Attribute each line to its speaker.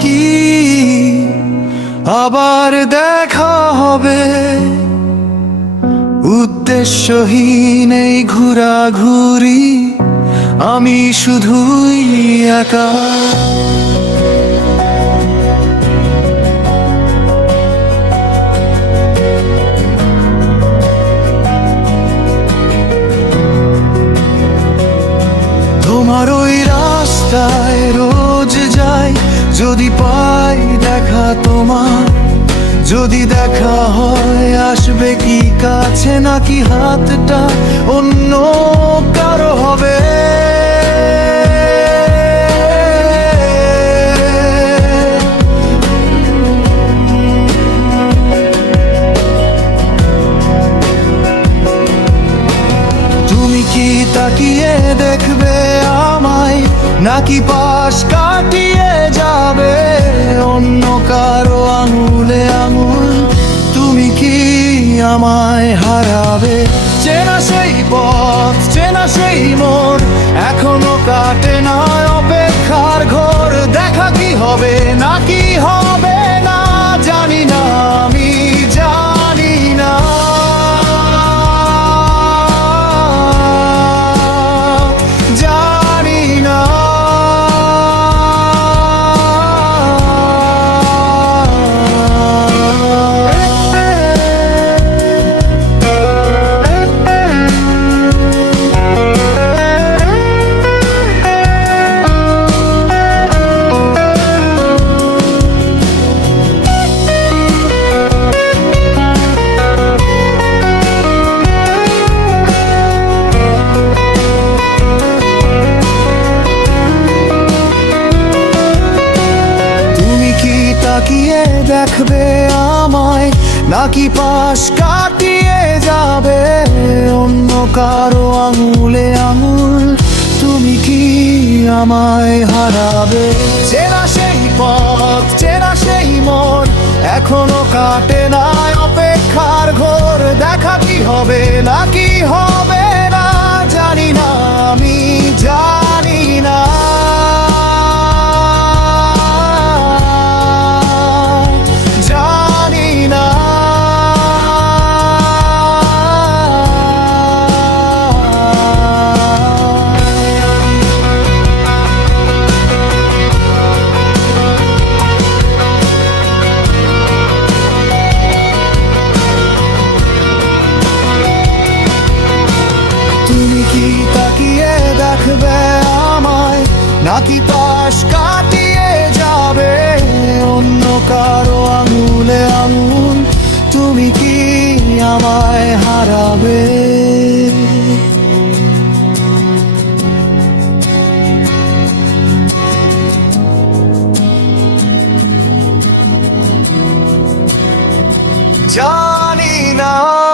Speaker 1: কি? আবার দেখা হবে। উদ্দেশ্যহীন এই ঘুরাঘুরি আমি শুধুই একা। যদি পাই দেখা তোমার, যদি দেখা হয় আসবে কি কাছে নাকি হাতটা, অন্য কারও হবে। তুমি কি তাকিয়ে দেখবে? নাকি পাশ কাটিয়ে যাবে? অন্য কারও আঙুলে আঙুল তুমি কি আমায় হারাবে? চেনা সেই পথ, চেনা সেই মোড়, এখনও কাটে না অপেক্ষার ঘর। দেখা কি হবে? তাকিয়ে দেখবে আমায়, নাকি পাশ কাটিয়ে যাবে অন্য কারও আঙুলে আঙুল? তুমি কি আমায় হারাবে? চেনা সেই পথ, চেনা সেই মন এখনও কাটে না অপেক্ষার ঘোর। দেখা কি হবে নাকি হবে? তুমি কি তাকিয়ে দেখবে আমায়? নাকি পাশ কাটিয়ে যাবে অন্য কারও আঙুলে আঙুল? তুমি কি আমায় হারাবে? জানি না।